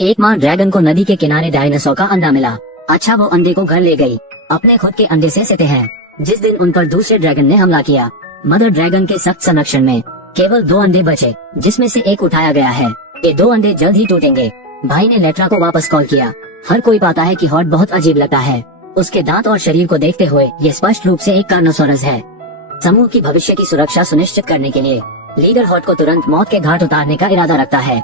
एक माँ ड्रैगन को नदी के किनारे डायनासोर का अंडा मिला। अच्छा, वो अंडे को घर ले गई। अपने खुद के अंडे से सेते हैं। जिस दिन उन पर दूसरे ड्रैगन ने हमला किया, मदर ड्रैगन के सख्त संरक्षण में केवल 2 अंडे बचे, जिसमें से एक उठाया गया है। ये 2 अंडे जल्द ही टूटेंगे। भाई ने लेट्रा को वापस कॉल किया। हर कोई पाता है कि हॉट बहुत अजीब लगता है। उसके दांत और शरीर को देखते हुए ये स्पष्ट रूप से एक कार्नोसोरस है। समूह की भविष्य की सुरक्षा सुनिश्चित करने के लिए लीडर हॉट को तुरंत मौत के घाट उतारने का इरादा रखता है,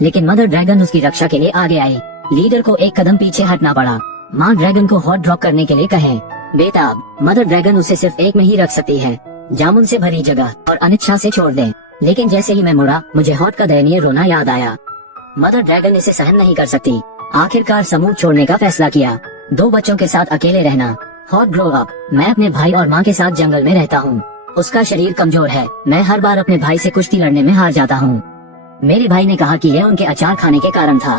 लेकिन मदर ड्रैगन उसकी रक्षा के लिए आगे आई। लीडर को एक कदम पीछे हटना पड़ा। माँ ड्रैगन को हॉट ड्रॉप करने के लिए कहें। बेताब, मदर ड्रैगन उसे सिर्फ एक में ही रख सकती है, जामुन से भरी जगह और अनिच्छा से छोड़ दे। लेकिन जैसे ही मैं मुड़ा, मुझे हॉट का दयनीय रोना याद आया। मदर ड्रैगन इसे सहन नहीं कर सकती। आखिरकार समूह छोड़ने का फैसला किया। 2 बच्चों के साथ अकेले रहना। Hot grow up. मैं अपने भाई और माँ के साथ जंगल में रहता हूँ। उसका शरीर कमजोर है। मैं हर बार अपने भाई से कुश्ती लड़ने में हार जाता हूँ। मेरे भाई ने कहा कि यह उनके अचार खाने के कारण था,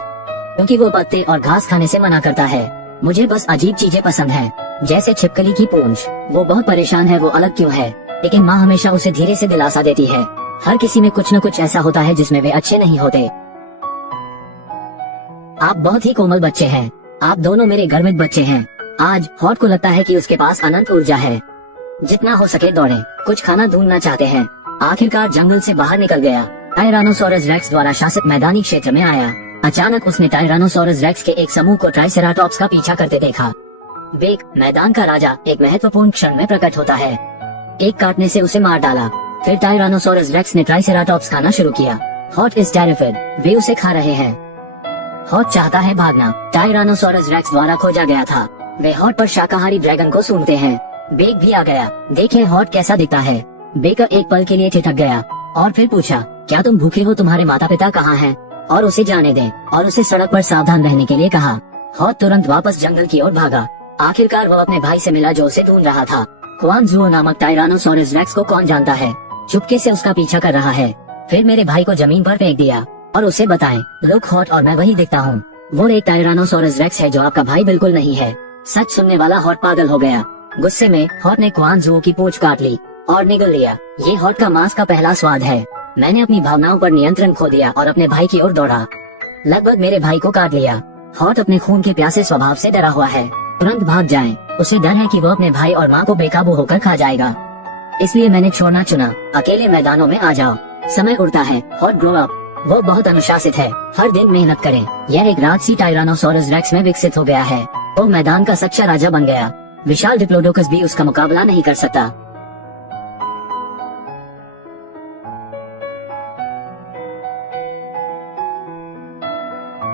क्योंकि वो पत्ते और घास खाने से मना करता है। मुझे बस अजीब चीजें पसंद है, जैसे छिपकली की पूंछ। वो बहुत परेशान है, वो अलग क्यों है? लेकिन माँ हमेशा उसे धीरे से दिलासा देती है। हर किसी में कुछ न कुछ ऐसा होता है जिसमें वे अच्छे नहीं होते। आप बहुत ही कोमल बच्चे हैं। आप दोनों मेरे गर्वित बच्चे हैं। आज हॉट को लगता है कि उसके पास अनंत ऊर्जा है। जितना हो सके दौड़े, कुछ खाना ढूंढना चाहते हैं। आखिरकार जंगल से बाहर निकल गया। टायरानोसोरस रेक्स द्वारा शासित मैदानी क्षेत्र में आया। अचानक उसने टायरानोसोरस रेक्स के एक समूह को ट्राइसेराटॉप्स का पीछा करते देखा। बेक, मैदान का राजा, एक महत्वपूर्ण क्षण में प्रकट होता है। एक काटने से उसे मार डाला। फिर टायरानोसोरस रेक्स ने ट्राइसेराटॉप्स खाना शुरू किया। Hot is terrified. वे उसे खा रहे हैं। हॉट चाहता है भागना। टायरानोसोरस रेक्स द्वारा खोजा गया था। वे हॉट पर शाकाहारी ड्रैगन को सूंघते हैं। बेक भी आ गया। देखें हॉट कैसा दिखता है। बेक एक पल के लिए ठिठक गया और फिर पूछा, क्या तुम भूखे हो? तुम्हारे माता पिता कहाँ हैं? और उसे जाने दें, और उसे सड़क पर सावधान रहने के लिए कहा। हॉट तुरंत वापस जंगल की ओर भागा। आखिरकार वह अपने भाई से मिला जो उसे ढूंढ रहा था। क्वानजुओ नामक टायरानोसोरस रेक्स को कौन जानता है? चुपके से उसका पीछा कर रहा है। फिर मेरे भाई को जमीन पर फेंक दिया और उसे बताएं, लुक हॉट और मैं वही दिखता हूँ। वो एक टायरानोसोरस रेक्स है जो आपका भाई बिल्कुल नहीं है। सच सुनने वाला हॉट पागल हो गया। गुस्से में हॉट ने क्वानजुओ की पूंछ काट ली और निगल लिया। ये हॉट का मांस का पहला स्वाद है। मैंने अपनी भावनाओं पर नियंत्रण खो दिया और अपने भाई की ओर दौड़ा। लगभग मेरे भाई को काट लिया। हॉट अपने खून के प्यासे स्वभाव से डरा हुआ है। तुरंत भाग जाएं। उसे डर है कि वो अपने भाई और माँ को बेकाबू होकर खा जाएगा। इसलिए मैंने छोड़ना चुना। अकेले मैदानों में आ जाओ। समय उड़ता है। Hot grow up. वो बहुत अनुशासित है। हर दिन मेहनत करें। यह एक राजसी टायरानोसोरस रेक्स में विकसित हो गया है। वो मैदान का सच्चा राजा बन गया। विशाल डिप्लोडोकस भी उसका मुकाबला नहीं कर सकता।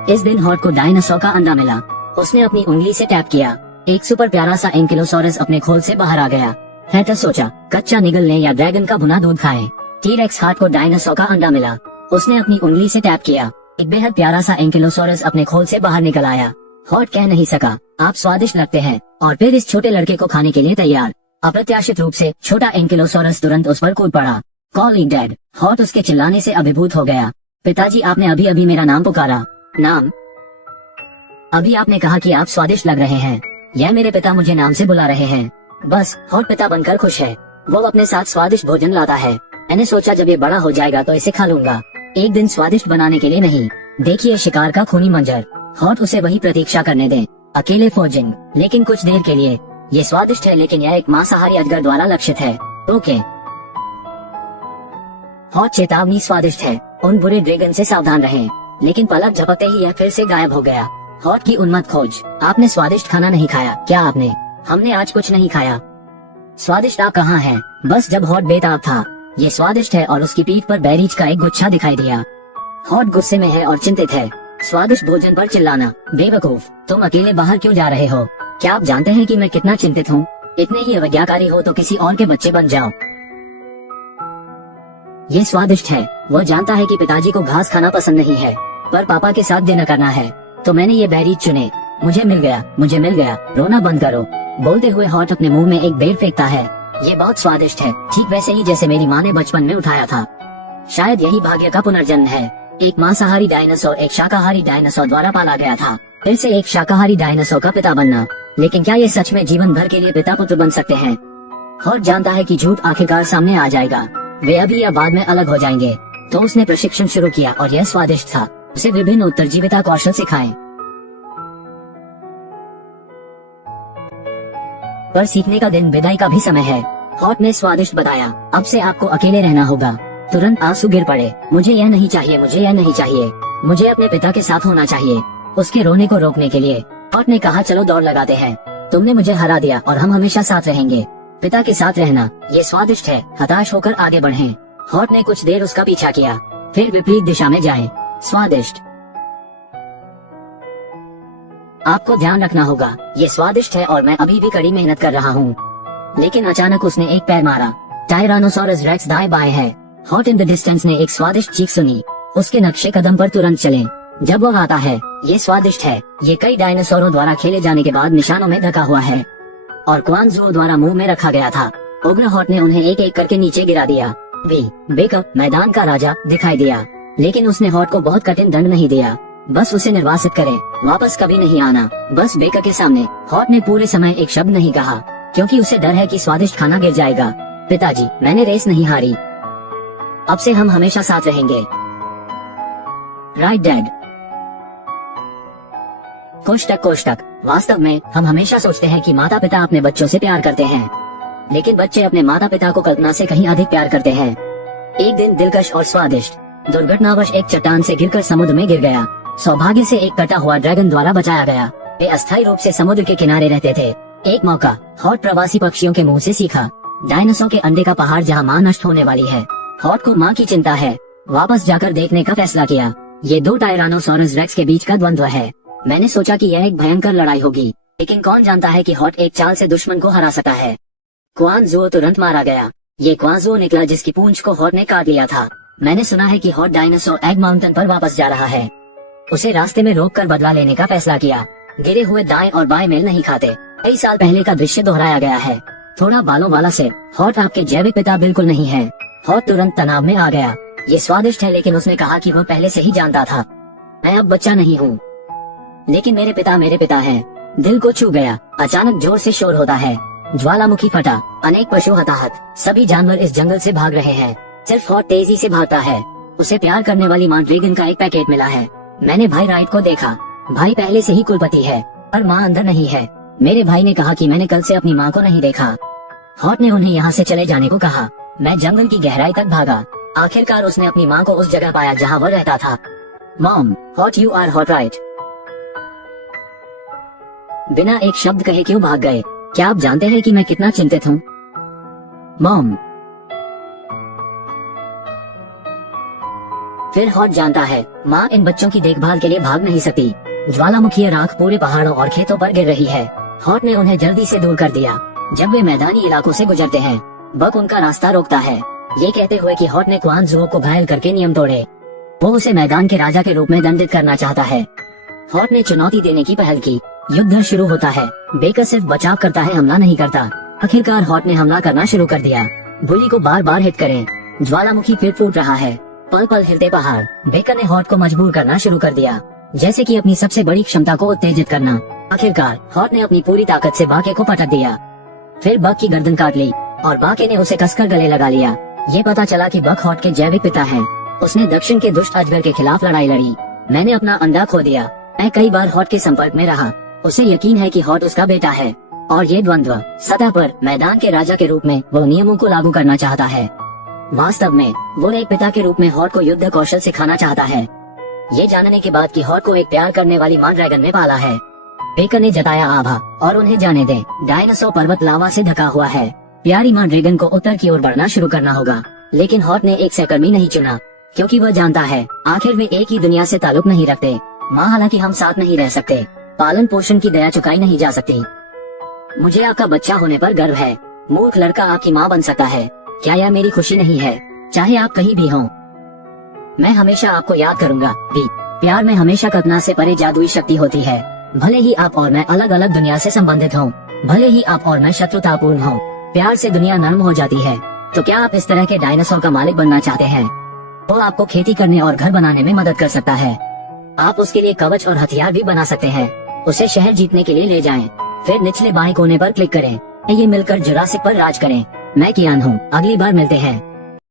इस दिन हॉट को डायनासोर का अंडा मिला। उसने अपनी उंगली से टैप किया। एक सुपर प्यारा सा एंकिलोसोरस अपने खोल से बाहर आ गया। हैटर सोचा, कच्चा निगल लें या ड्रैगन का भुना दूध खाएं। टी-रेक्स हॉट को डायनासोर का अंडा मिला। उसने अपनी उंगली से टैप किया। एक बेहद प्यारा सा एंकिलोसोरस अपने खोल से बाहर निकल आया। हॉट कह नहीं सका, आप स्वादिष्ट लगते हैं, और फिर इस छोटे लड़के को खाने के लिए तैयार। अप्रत्याशित रूप से छोटा एंकिलोसोरस तुरंत उस पर कूद पड़ा। Call it dad. हॉट उसके चिल्लाने से अभिभूत हो गया। पिताजी, आपने अभी अभी मेरा नाम पुकारा। नाम? अभी आपने कहा कि आप स्वादिष्ट लग रहे हैं। यह मेरे पिता मुझे नाम से बुला रहे हैं। बस, हॉट पिता बनकर खुश है। वो अपने साथ स्वादिष्ट भोजन लाता है। मैंने सोचा जब ये बड़ा हो जाएगा तो इसे खा लूंगा। एक दिन स्वादिष्ट बनाने के लिए नहीं। देखिए शिकार का खूनी मंजर। हॉट उसे वही प्रतीक्षा करने दें। अकेले फोर्जिंग, लेकिन कुछ देर के लिए। ये स्वादिष्ट है, लेकिन यह एक मांसाहारी अजगर द्वारा लक्षित है। ओके। हॉट चेतावनी स्वादिष्ट है। उन बुरे ड्रैगन से सावधान रहें। लेकिन पलक झपकते ही यह फिर से गायब हो गया। हॉट की उन्मत्त खोज। आपने स्वादिष्ट खाना नहीं खाया क्या? आपने? हमने आज कुछ नहीं खाया। स्वादिष्ट आप कहाँ हैं? बस जब हॉट बेताब था। ये स्वादिष्ट है, और उसकी पीठ पर बेरीज का एक गुच्छा दिखाई दिया। हॉट गुस्से में है और चिंतित है। स्वादिष्ट भोजन पर चिल्लाना, बेवकूफ, तुम अकेले बाहर क्यों जा रहे हो? क्या आप जानते हैं कि मैं कितना चिंतित हूँ? इतने ही अवज्ञाकारी हो तो किसी और के बच्चे बन जाओ। ये स्वादिष्ट है। वो जानता है कि पिताजी को घास खाना पसंद नहीं है, पर पापा के साथ डिनर करना है, तो मैंने ये बेरीज चुने। मुझे मिल गया, मुझे मिल गया। रोना बंद करो। बोलते हुए हॉट अपने मुंह में एक बेर फेंकता है। ये बहुत स्वादिष्ट है, ठीक वैसे ही जैसे मेरी माँ ने बचपन में उठाया था। शायद यही भाग्य का पुनर्जन्म है। एक मांसाहारी डायनासोर एक शाकाहारी डायनासोर द्वारा पाला गया था। फिर से एक शाकाहारी डायनासोर का पिता बनना। लेकिन क्या ये सच में जीवन भर के लिए पिता पुत्र बन सकते हैं? हॉट जानता है कि झूठ आखिरकार सामने आ जाएगा। वे अभी या बाद में अलग हो जाएंगे। तो उसने प्रशिक्षण शुरू किया और यह स्वादिष्ट था। उसे विभिन्न उत्तरजीविता कौशल सिखाएं। पर सीखने का दिन विदाई का भी समय है। हॉट ने स्वादिष्ट बताया, अब से आपको अकेले रहना होगा। तुरंत आंसू गिर पड़े। मुझे यह नहीं चाहिए, मुझे यह नहीं चाहिए, मुझे अपने पिता के साथ होना चाहिए। उसके रोने को रोकने के लिए हॉट ने कहा, चलो दौड़ लगाते हैं। तुमने मुझे हरा दिया और हम हमेशा साथ रहेंगे। पिता के साथ रहना ये स्वादिष्ट है। हताश होकर आगे बढ़ें। हॉट ने कुछ देर उसका पीछा किया, फिर विपरीत दिशा में जाएं। स्वादिष्ट। आपको ध्यान रखना होगा, ये स्वादिष्ट है और मैं अभी भी कड़ी मेहनत कर रहा हूँ। लेकिन अचानक उसने एक पैर मारा। टायरानोसोरस रेक्स दाएं बाएं है। हॉट इन द डिस्टेंस ने एक स्वादिष्ट चीख सुनी। उसके नक्शे कदम पर तुरंत चलें। जब वो आता है, ये स्वादिष्ट है। ये कई डायनासोरों द्वारा खेले जाने के बाद निशानों में ढका हुआ है और क्वानजुओ द्वारा मुंह में रखा गया था। उग्र हॉट ने उन्हें एक एक करके नीचे गिरा दिया। बेकर मैदान का राजा दिखाई दिया, लेकिन उसने हॉट को बहुत कठिन दंड नहीं दिया। बस उसे निर्वासित करे, वापस कभी नहीं आना। बस बेकर के सामने हॉट ने पूरे समय एक शब्द नहीं कहा, क्योंकि उसे डर है कि स्वादिष्ट खाना गिर जाएगा। पिताजी, मैंने रेस नहीं हारी। अब से हम हमेशा साथ रहेंगे। Right dad. कोष्टक। वास्तव में हम हमेशा सोचते हैं कि माता पिता अपने बच्चों से प्यार करते हैं, लेकिन बच्चे अपने माता पिता को कल्पना से कहीं अधिक प्यार करते हैं। एक दिन दिलकश और स्वादिष्ट। दुर्घटनावश एक चट्टान से गिरकर समुद्र में गिर गया। सौभाग्य से एक कटा हुआ ड्रैगन द्वारा बचाया गया। वे अस्थायी रूप से समुद्र के किनारे रहते थे। एक मौका हॉट प्रवासी पक्षियों के मुंह से सीखा। डायनासोर के अंडे का पहाड़ जहाँ माँ नष्ट होने वाली है। हॉट को माँ की चिंता है। वापस जाकर देखने का फैसला किया। ये दो टायरानोसोरस रेक्स के बीच का द्वंद्व है। मैंने सोचा कि यह एक भयंकर लड़ाई होगी, लेकिन कौन जानता है कि हॉट एक चाल से दुश्मन को हरा सकता है। क्वानजुओ तुरंत मारा गया। ये क्वानजुओ निकला जिसकी पूंछ को हॉट ने काट लिया था। मैंने सुना है कि हॉट डायनासोर एग माउंटेन पर वापस जा रहा है। उसे रास्ते में रोककर बदला लेने का फैसला किया। गिरे हुए दाएं और बाएं मेल नहीं खाते। कई साल पहले का दृश्य दोहराया गया है। थोड़ा बालों वाला से। हॉट आपके जैविक पिता बिल्कुल नहीं है। हॉट तुरंत तनाव में आ गया। ये स्वादिष्ट है, लेकिन उसने कहा कि वो पहले से ही जानता था। मैं अब बच्चा नहीं हूँ, लेकिन मेरे पिता हैं। दिल को छू गया। अचानक जोर से शोर होता है। ज्वालामुखी फटा। अनेक पशु हताहत। सभी जानवर इस जंगल से भाग रहे हैं। सिर्फ हॉट तेजी से भागता है। उसे प्यार करने वाली माँ ड्रैगन का एक पैकेट मिला है। मैंने भाई राइट को देखा। भाई पहले से ही कुलपति है, पर माँ अंदर नहीं है। मेरे भाई ने कहा कि मैंने कल से अपनी माँ को नहीं देखा। हॉट ने उन्हें यहाँ से चले जाने को कहा। मैं जंगल की गहराई तक भागा। आखिरकार उसने अपनी माँ को उस जगह पाया जहाँ वह रहता था। Mom, hot you are hot right. बिना एक शब्द कहे क्यों भाग गए? क्या आप जानते हैं कि मैं कितना चिंतित हूँ? मॉम। फिर हॉट जानता है माँ इन बच्चों की देखभाल के लिए भाग नहीं सकती। ज्वालामुखी राख पूरे पहाड़ों और खेतों पर गिर रही है। हॉट ने उन्हें जल्दी से दूर कर दिया। जब वे मैदानी इलाकों से गुजरते हैं, बक उनका रास्ता रोकता है, ये कहते हुए कि हॉट ने क्वानजुओ को घायल करके नियम तोड़े। वो उसे मैदान के राजा के रूप में दंडित करना चाहता है। हॉट ने चुनौती देने की पहल की। युद्ध शुरू होता है। बेकर सिर्फ बचाव करता है, हमला नहीं करता। आखिरकार हॉट ने हमला करना शुरू कर दिया। बुली को बार बार हिट करें। ज्वालामुखी फिर फूट रहा है। पल पल हिलते पहाड़। बेकर ने हॉट को मजबूर करना शुरू कर दिया, जैसे कि अपनी सबसे बड़ी क्षमता को उत्तेजित करना। आखिरकार हॉट ने अपनी पूरी ताकत से बाके को पटक दिया। फिर बक की गर्दन काट ली और बाके ने उसे कसकर गले लगा लिया। ये पता चला कि बक हॉट के जैविक पिता है। उसने दक्षिण के दुष्ट अजगर के खिलाफ लड़ाई लड़ी। मैंने अपना अंडा खो दिया। मैं कई बार हॉट के संपर्क में रहा। उसे यकीन है कि हॉट उसका बेटा है और ये द्वंद्व सतह पर मैदान के राजा के रूप में वो नियमों को लागू करना चाहता है। वास्तव में वो एक पिता के रूप में हॉट को युद्ध कौशल सिखाना चाहता है, ये जानने के बाद कि हॉट को एक प्यार करने वाली माँ ड्रैगन ने पाला है। बेकर ने जताया आभार और उन्हें जाने दे। डायनासोर पर्वत लावा से ढका हुआ है। प्यारी माँ ड्रैगन को उत्तर की ओर बढ़ना शुरू करना होगा, लेकिन हॉट ने एक सहकर्मी नहीं चुना, क्योंकि वह जानता है आखिर वे एक ही दुनिया से ताल्लुक नहीं रखते। माँ, हालांकि हम साथ नहीं रह सकते, पालन पोषण की दया चुकाई नहीं जा सकती। मुझे आपका बच्चा होने पर गर्व है। मूर्ख लड़का आपकी माँ बन सकता है। क्या यह मेरी खुशी नहीं है? चाहे आप कहीं भी हों, मैं हमेशा आपको याद करूंगा। भी प्यार में हमेशा कल्पना से परे जादुई शक्ति होती है। भले ही आप और मैं अलग अलग दुनिया से संबंधित हों, भले ही आप और मैं शत्रुतापूर्ण हों, प्यार से दुनिया नर्म हो जाती है। तो क्या आप इस तरह के डायनासोर का मालिक बनना चाहते हैं? वो आपको खेती करने और घर बनाने में मदद कर सकता है। आप उसके लिए कवच और हथियार भी बना सकते हैं। उसे शहर जीतने के लिए ले जाएं। फिर निचले बाएं कोने पर क्लिक करें। ये मिलकर जुरासिक पर राज करें। मैं कियान हूँ। अगली बार मिलते हैं।